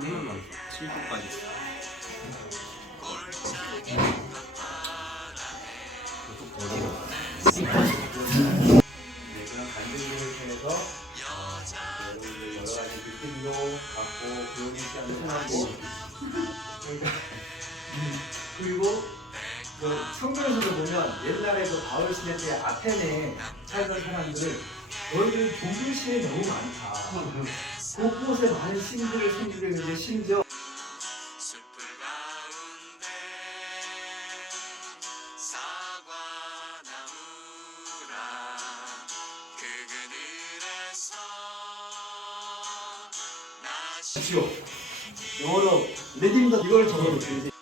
음, 7도까지. 네, 그런 간증들을 통해서 어, 여러분들 여러 가지 느낌도 갖고 교육의 시간을 하고 그리고 그 성경에서도 보면 옛날에 그 바울 시대 때 아테네에 살던 사람들은 너희들 종교심이 너무 많다. 곳곳에 많은 신들을 심지어 그 그늘에서 나 지요 영어로 레딩더 이걸 적어놓죠. 이제